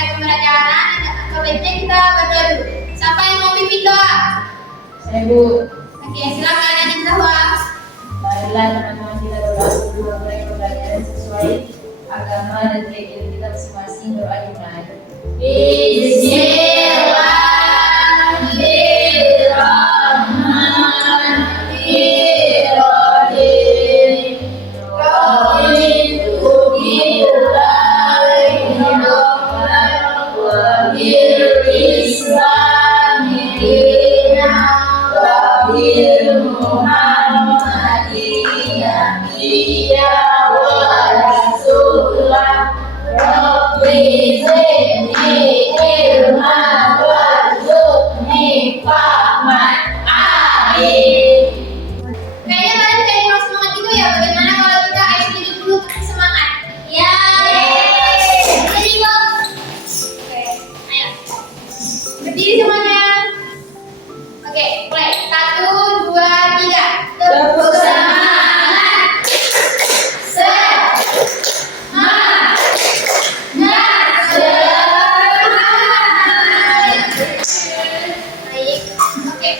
mulai pembelajaran, baiknya kita berdoa dulu. Siapa yang mau pimpin doa? Saya, Bu. Oke, silakan Adin Zahwa. Marilah teman-teman kita berdoa sebelum memulai pembelajaran sesuai agama dan keyakinan kita masing-masing. Doa dimulai. Kayaknya kalian kayak kurang semangat gitu ya. Bagaimana kalau kita ICD dulu untuk semangat? Ya. Jadi Bang. Oke, ayo. Berdiri semuanya. Oke, mulai. 1, 2, 3. Tepuk semangat. Baik. Oke.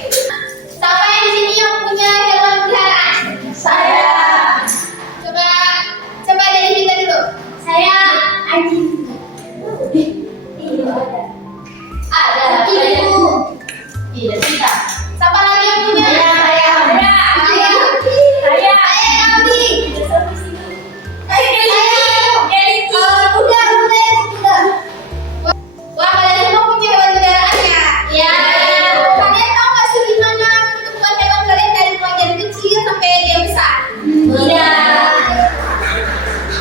Siapa yang di sini yang punya hewan peliharaan? Saya. Coba dari kita dulu. Saya anjing. Ada. Ibu. Iya, kita. Siapa lagi yang punya? Saya. Kambing. Udah. Wah, kalian semua punya hewan peliharaan ya? Iya. Kalian tahu nggak sih gimana pertumbuhan hewan kalian dari mulai dari kecil sampai dia besar? Iya.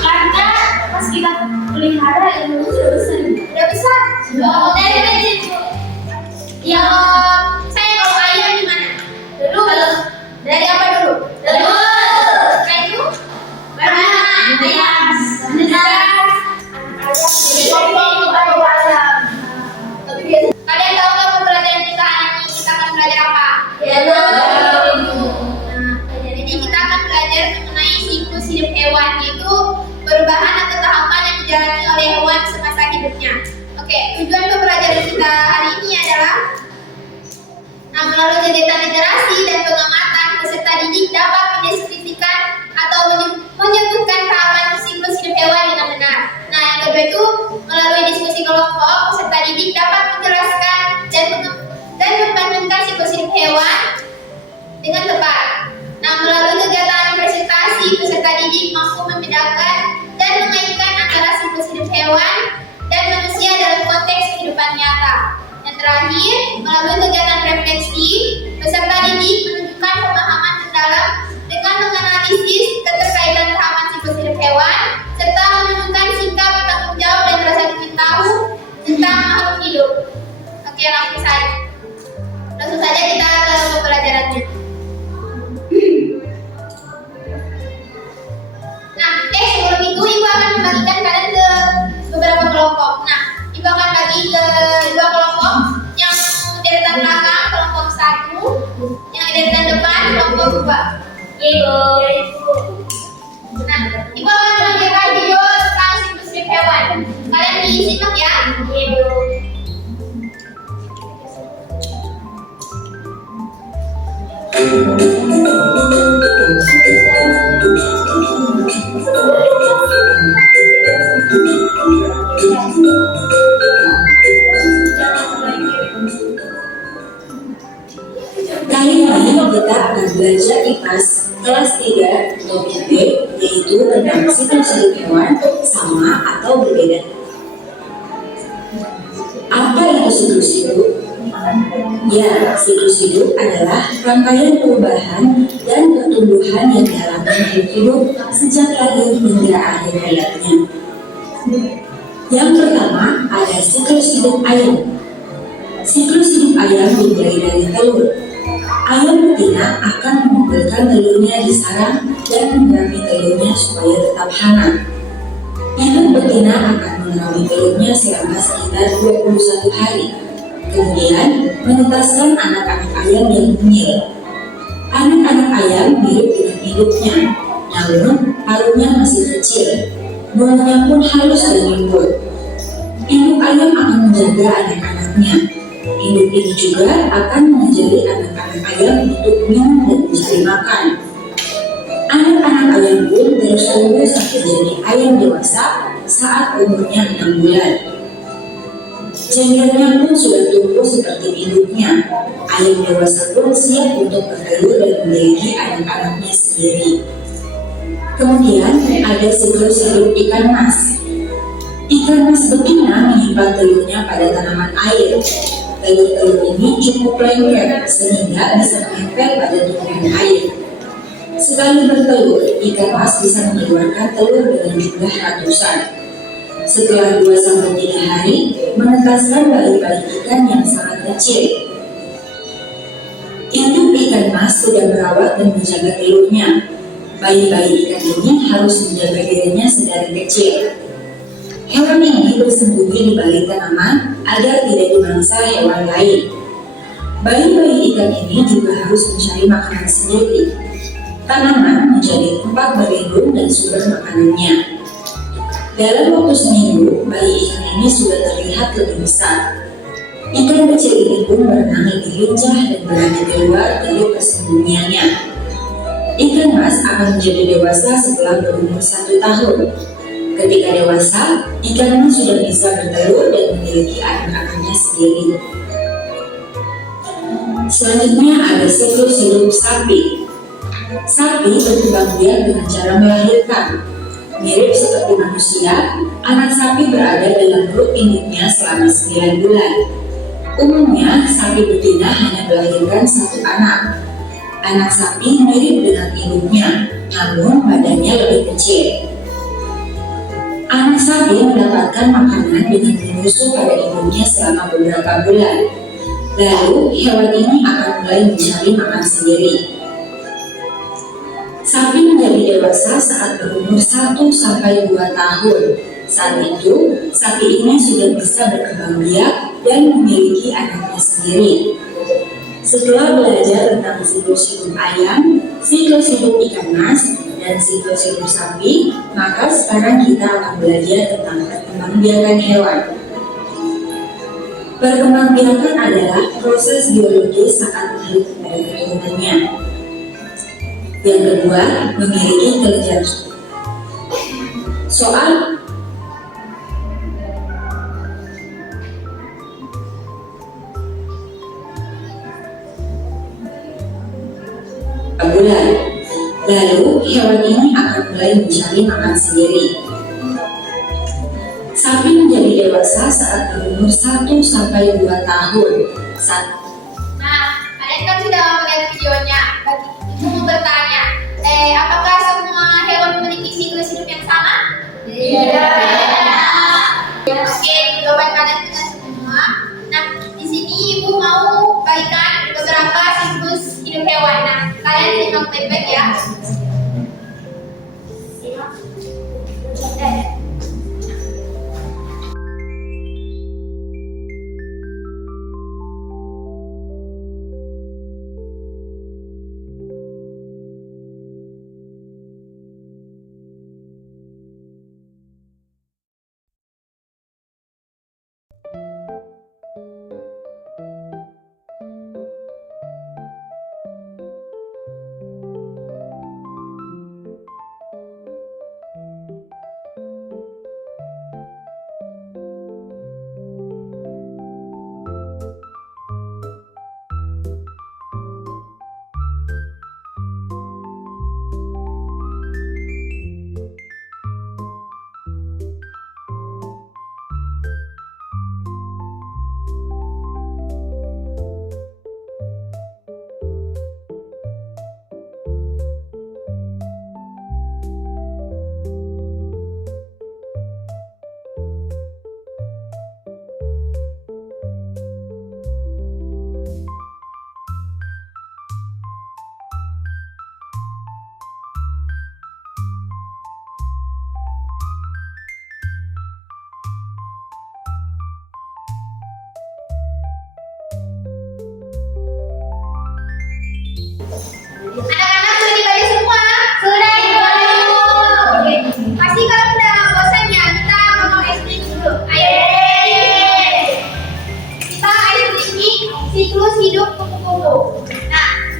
Karena pas kita pelihara ilmu sudah besar. Udah besar. Oh, dari kecil. Ya, saya kalau ayam gimana? Dulu. Dari apa dulu? Kayu. Bagaimana? Ayam. Kalian tahu nggak pembelajaran kita hari ini kita akan belajar apa? Jadi kita akan belajar mengenai siklus hidup hewan, yaitu perubahan atau tahapan yang dijalani oleh hewan semasa hidupnya. Oke, tujuan pembelajaran kita hari ini adalah melalui kegiatan literasi dan pengamatan, peserta didik dapat mendeskripsikan atau menyebutkan tahapan siklus hidup hewan dengan benar. Nah, yang kedua itu melalui diskusi kelompok, peserta didik dapat menjelaskan dan membandingkan siklus hidup hewan dengan tepat. Nah, melalui kegiatan presentasi, peserta didik mampu membedakan dan mengaitkan antara siklus hidup hewan dan manusia dalam konteks kehidupan nyata. Yang terakhir, melalui kegiatan refleksi, peserta didik menunjukkan pemahaman mendalam dengan menganalisis keterkaitan tahapan siklus hidup hewan, serta menunjukkan sikap tanggung jawab dan rasa ingin tahu tentang makhluk hidup. Oke, langsung saja kita ke pembelajarannya. Nah, sebelum itu Ibu akan membagikan kalian ke beberapa kelompok. Nah, Ibu akan bagi ke 2 kelompok, yang deretan belakang kelompok 1, yang deretan depan kelompok 2. Ibu. Nah, Ibu akan menunjukkan video tentang siklus hidup hewan. Kalian disimak ya. Ibu. Kali ini kita akan belajar IPAS kelas 3 topik B, yaitu tentang siklus hidup hewan sama atau berbeda. Apa itu siklus hidup? Ya, siklus hidup adalah rangkaian perubahan dan pertumbuhan yang dialami makhluk hidup sejak lahir hingga akhir hayatnya. Yang pertama ada siklus hidup ayam. Siklus hidup ayam dimulai dari telur. Ayam betina akan mengumpulkan telurnya di sarang dan menyerami telurnya supaya tetap hangat. Induk betina akan menyerami telurnya selama sekitar 21 hari. Kemudian menetaskan anak-anak ayam yang mungil. Anak-anak ayam mirip dengan induknya, namun paruhnya masih kecil. Buahnya pun halus dan lembut. Induk ayam akan menjaga anak-anaknya. Induk ini juga akan mengajari anak-anak ayam untuk minum dan mencari makan. Anak-anak ayam pun terus tumbuh sampai jadi ayam dewasa saat umurnya 6 bulan. Cengkernya pun sudah tumbuh seperti induknya. Ayam dewasa pun siap untuk bertelur dan memiliki anak-anaknya sendiri. Kemudian ada siklus hidup ikan mas. Ikan mas betina menyimpan telurnya pada tanaman air. Telur-telur ini cukup lengket sehingga bisa menempel pada tumbuhan air. Sekali bertelur, ikan mas bisa mengeluarkan telur dengan jumlah ratusan. Setelah 2-3 hari, menetaskan bayi-bayi ikan yang sangat kecil. Induk ikan mas sudah merawat dan menjaga telurnya. Bayi-bayi ikan ini harus menjaga dirinya sedari kecil. Hewan ini bersembunyi di balik tanaman agar tidak dimangsa hewan lain. Bayi-bayi ikan ini juga harus mencari makanan sendiri. Tanaman menjadi tempat berlindung dan sumber makanannya. Dalam waktu seminggu, bayi ikan ini sudah terlihat lebih besar. Ikan kecil ini pun berenang lebih lincah dan berani keluar dari persembunyiannya. Ikan mas akan menjadi dewasa setelah berumur 1 tahun. Ketika dewasa, ikan mas sudah bisa bertelur dan memiliki anak-anaknya sendiri. Selanjutnya ada siklus hidup sapi. Sapi berkembang biak dengan cara melahirkan. Mirip seperti manusia, anak sapi berada dalam perut induknya selama 9 bulan. Umumnya, sapi betina hanya melahirkan 1 anak. Anak sapi mirip dengan induknya, namun badannya lebih kecil. Anak sapi mendapatkan makanan dengan menyusu pada induknya selama beberapa bulan. Lalu, hewan ini akan mulai mencari makan sendiri. Sapi menjadi dewasa saat berumur 1-2 tahun. Saat itu, sapi ini sudah bisa berkembang biak dan memiliki anaknya sendiri. Setelah belajar tentang siklus hidup ayam, siklus hidup ikan mas, dan siklus hidup sapi, maka sekarang kita akan belajar tentang perkembangbiakan hewan. Perkembangbiakan adalah proses biologis saat makhluk pada keturunannya. Yang kedua, memiliki kelenjar. Soal bulan. Lalu, hewan ini akan mulai mencari makan sendiri. Sapi menjadi dewasa saat berumur 1-2 tahun. Nah, kalian kan sudah melihat videonya. Bagi itu mau bertanya, apakah semua hewan memiliki siklus hidup yang sama? Iya. Oke, jawaban kalian sudah semua. Nah, di sini ibu mau bagikan beberapa siklus hidup hewan. Nah, kalian simak baik-baik ya. Simak.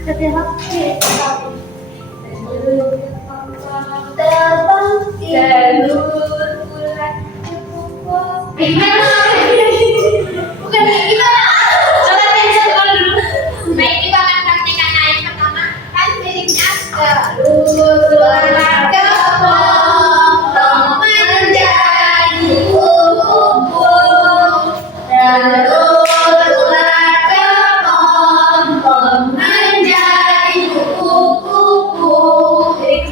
Bukan gitu. Coba cancel dulu. Baik, Ibu akan praktekkan yang pertama. Kan liriknya ular kepompong menjadi kupu-kupu. Ular kepompong menjadi kupu-kupu. Oke,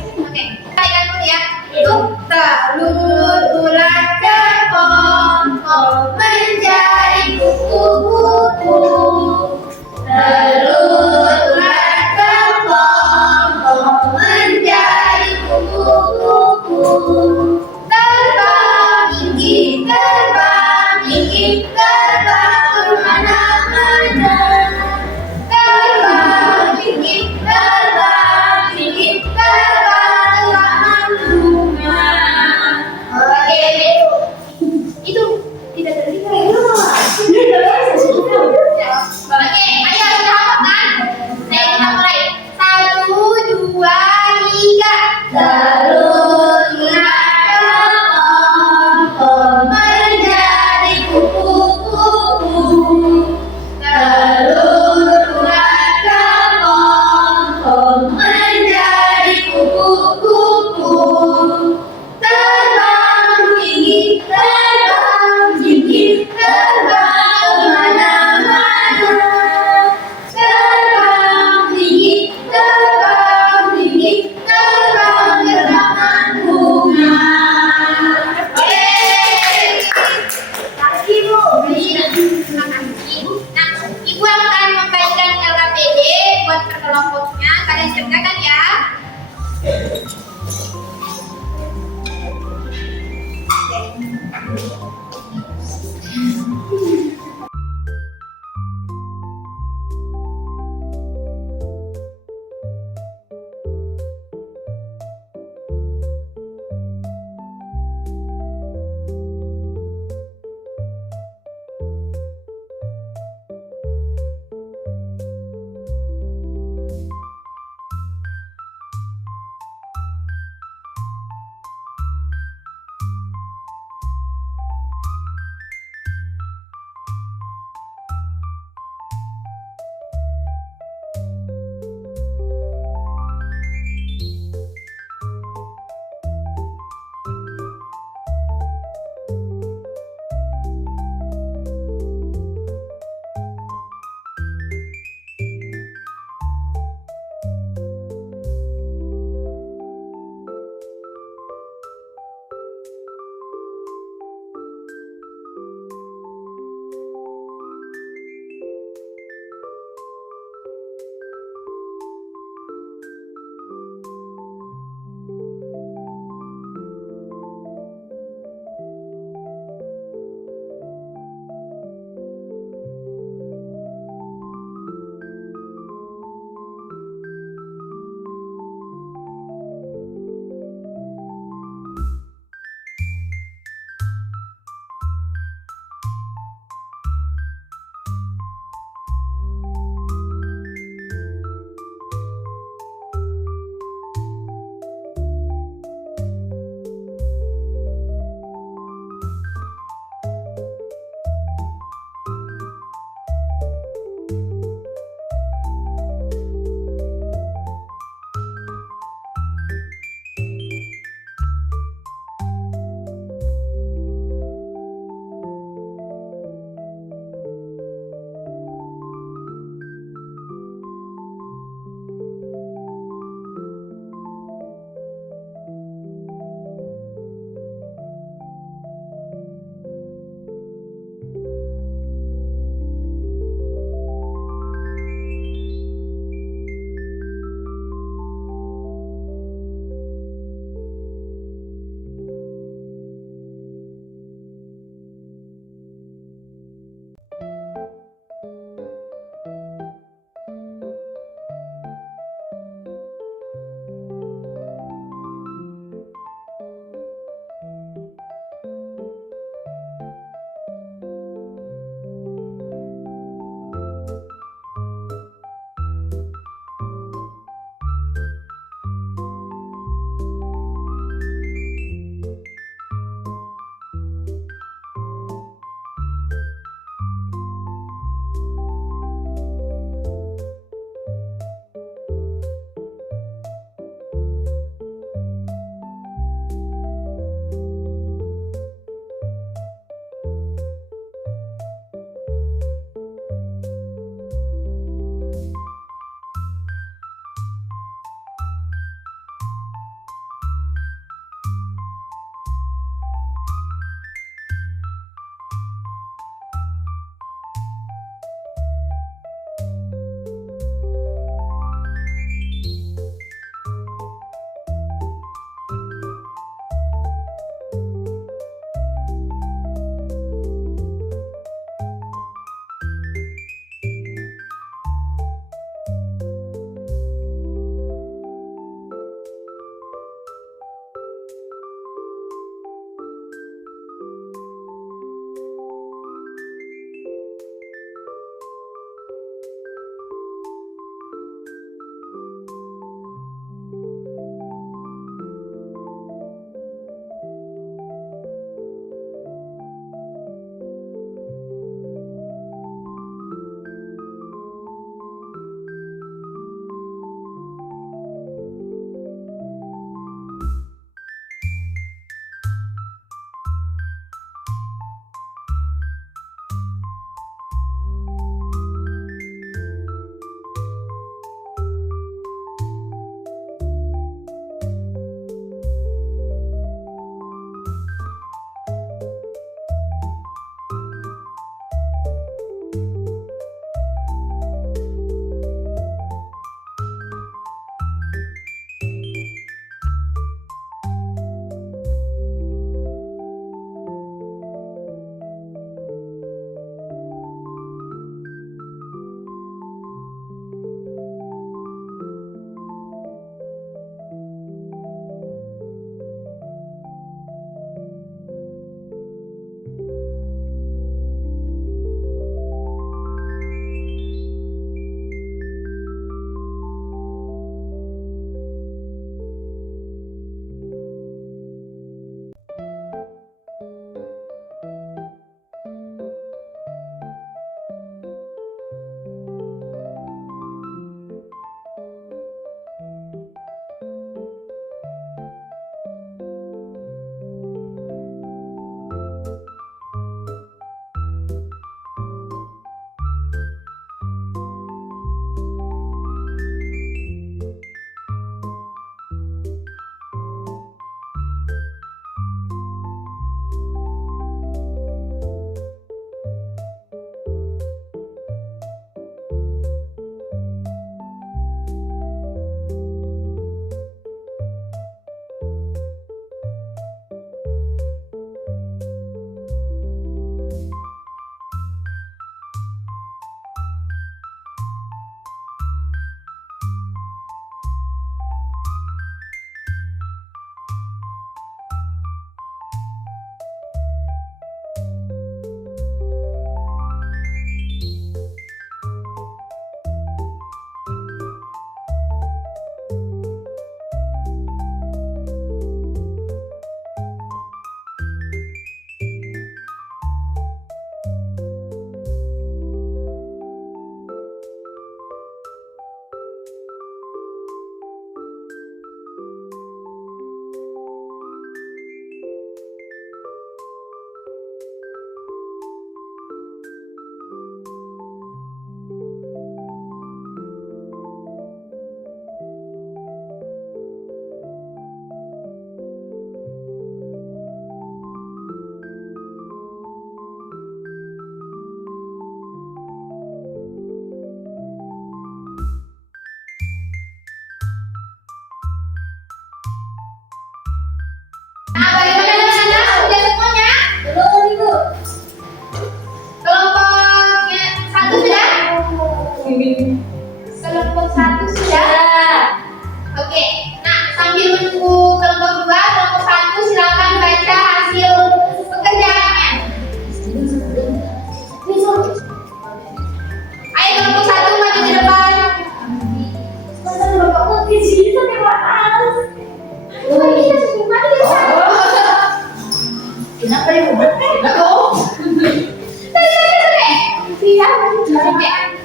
kalian dulu ya. Itu telur ular kepompong menjadi kupu-kupu. Telur ular kepompong menjadi kupu-kupu. Terbang tinggi, terbang tinggi, terbang kemana-mana. Terbang tinggi, terbang tinggi, terbang ke taman bunga. Oke, itu tidak terlihat. Oke, ayo kita hafalkan. Ayo kita mulai. 1, 2, 3. Telur ular kepompong menjadi kupu-kupu. Telur ular kepompong menjadi kupu-kupu. Terbang tinggi, terbang tinggi, terbang kemana-mana. Terbang tinggi, terbang tinggi, terbang ke taman bunga. Ibu. Terima kasih. Nah, Ibu akan membagikan LKPD buat kelompoknya. Kalian kerjakan ya.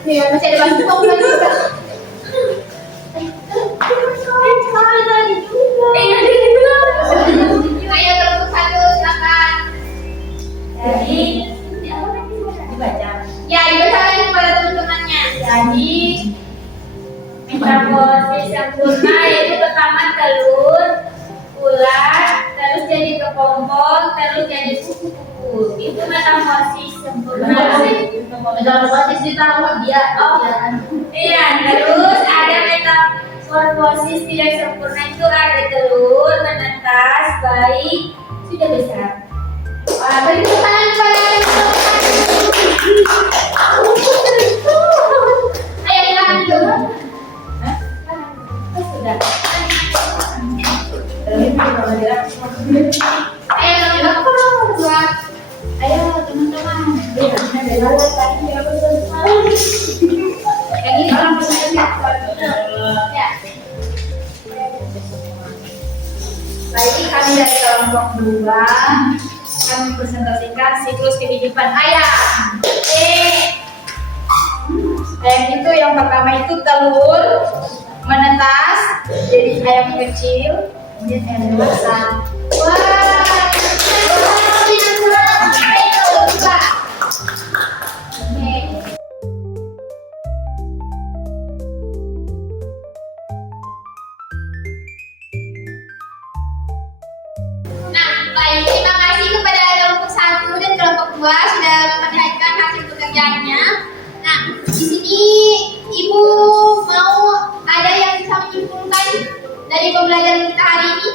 Ya, masih ada banyak komplain juga. Ayo kelompok satu silakan. Jadi, dibaca. Ya, dibacakan kepada teman-temannya. Jadi, metamorfosis sempurna yaitu pertama telur, ular, terus jadi kepompong, terus jadi kupu-kupu. Itu metamorfosis sempurna. Metamorfosis ditambah dia. Oh, iya. Terus ada metamorfosis tidak sempurna itu ada telur, menetas, bayi, sudah besar. Beri tepuk tangan kepada teman-teman. Ayo silakan dulu. Oh, sudah. Ayo teman-teman buat. Ayo teman-teman. Yang ini orang bertanya. Ya. Baik, kami dari kelompok 2 kami presentasikan siklus kehidupan ayam. Ayam itu yang pertama itu telur, menetas, jadi ayam kecil, kemudian ayam dewasa. Wah. Nah, baik. Terima kasih kepada kelompok 1 dan kelompok 2 sudah memperlihatkan hasil pekerjaannya. Nah, di sini Ibu mau ada yang bisa menyimpulkan dari pembelajaran kita hari ini?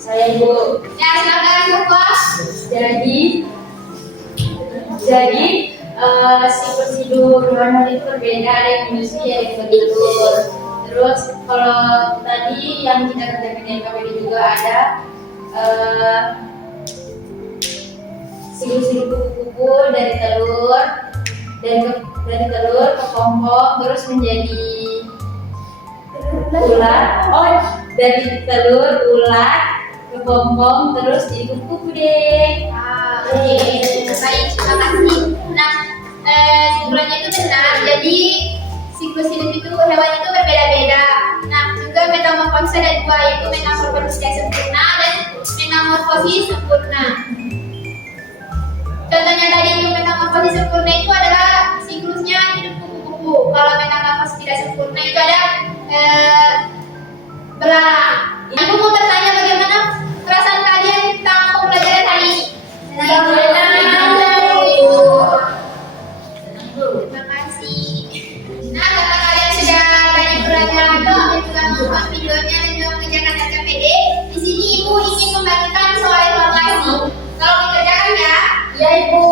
Saya Bu. Ya, silakan Bapak. Jadi siklus hidup hewan itu berbeda, ada yang manusia, ada yang bertelur. Terus kalau tadi yang kita kerjakan di LKPD juga ada siklus hidup kupu-kupu dari telur dari telur ke pompong terus menjadi ular. Oh, dari telur ular ke pompong terus jadi kupu-kupu deh. Oke, baik, terima kasih. Nah, simpulannya itu benar. Jadi siklus hidup itu hewan itu berbeda-beda. Nah, juga metamorfosis ada dua, yaitu metamorfosis tidak sempurna dan metamorfosis sempurna. Contohnya tadi itu metamorfosis sempurna itu adalah siklusnya hidup kupu-kupu. Kalau metamorfosis tidak sempurna itu ada belang. Ibu mau bertanya bagaimana perasaan kalian tentang pembelajaran hari ini? Terima kasih. Nah, karena kalian sudah banyak belajar atau juga menonton videonya dan juga mengerjakan LKPD, di sini Ibu ingin membagikan soal evaluasi. Kalau dikerjakan ya? Ya Ibu.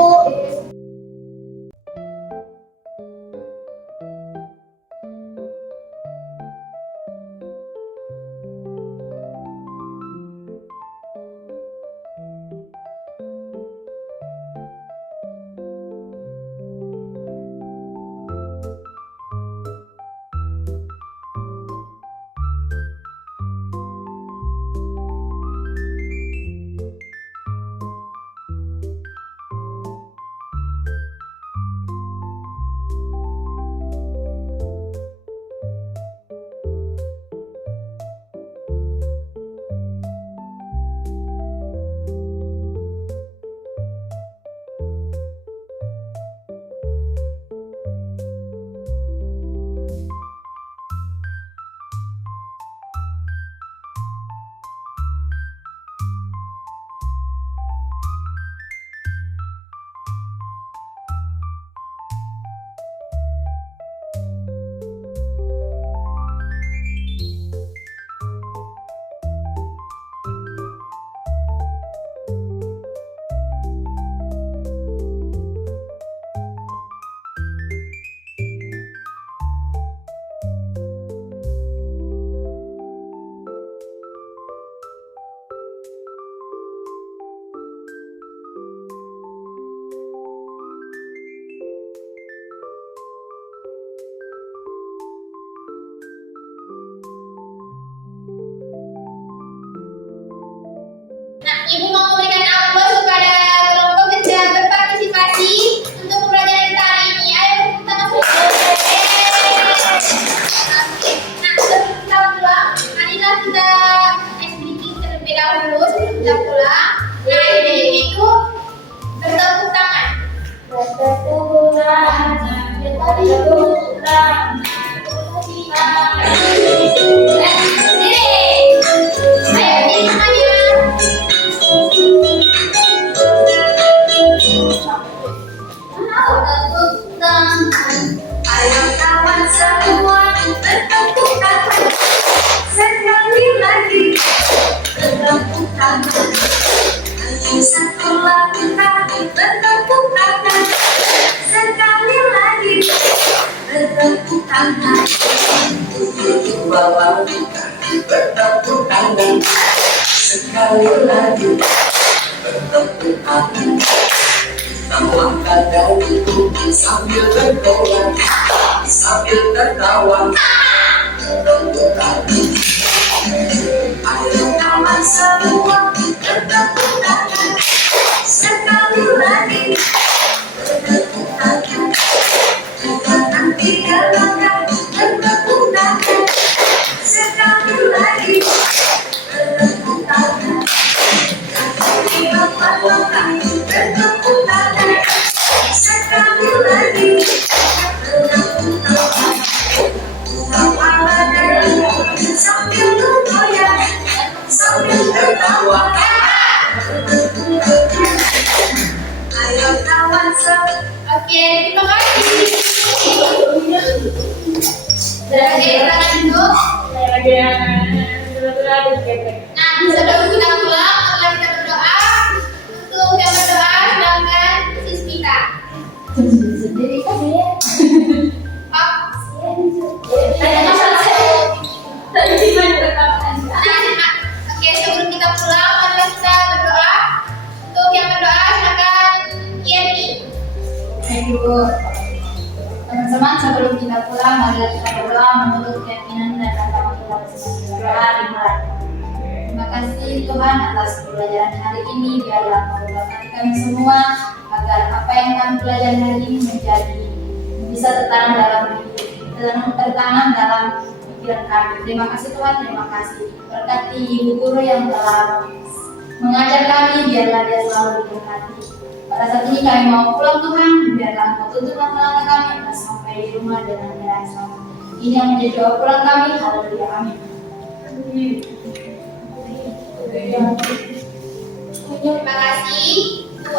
Bertepuk tangan. Ayo kawan semua bertepuk tangan. Sekali lagi bertepuk tangan. Ayo satu langkah bertepuk tangan. Sekali lagi bertepuk tangan. Dua langkah bertepuk tangan. Sekali lagi bertepuk tangan. Langkah dan sambil bergoyang, sambil tertawa. Bertepuk tangan. Ayo kawan semua bertepuk tangan. Sekali lagi bertepuk tangan. Bukan tiga langkah bertepuk tangan. Sekali lagi bertepuk tangan. Empat langkah bertepuk tangan. Sekali lagi bertepuk tangan. Kepala dan sambil bergoyang, sambil tertawa. Bertepuk tangan. Ayo kawan semua. Oke, terima kasih. Oke, tangan dulu. Nah, sebelum kita pulang, setelah kita berdoa, untuk yang berdoa silakan Sismita. Sendiri kan ya. Oh, Tadi gimana rekaman? nah, oke, sebelum kita pulang, mari kita berdoa. Untuk yang berdoa silakan Yeni. Ayo, teman-teman, sebelum kita pulang, mari kita berdoa menuntut keyakinan dan agama kita masing-masing. Berdoa dimulai. Terima kasih Tuhan atas pembelajaran hari ini. Biarlah Kau berkati kami semua agar apa yang kami pelajari hari ini menjadi bisa tertanam dalam pikiran kami. Terima kasih Tuhan, terima kasih. Berkati ibu guru yang telah mengajar kami, biarlah dia selalu diberkati. Pada saat ini kami mau pulang Tuhan, biarlah Engkau tuntun langkah kami agar sampai di rumah dengan jalan selamat. Ini yang menjadi doa pulang kami. Haleluya, amin. Terima kasih. Untuk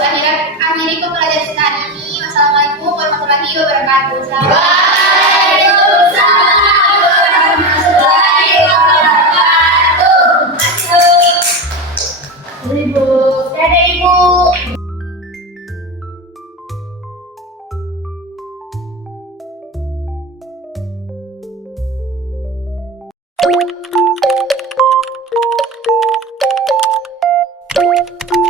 akhiri pembelajaran kita hari ini. Wassalamualaikum warahmatullahi wabarakatuh. Waalaikumsalam warahmatullahi wabarakatuh. Ibu. Dadah Ibu. Thank you.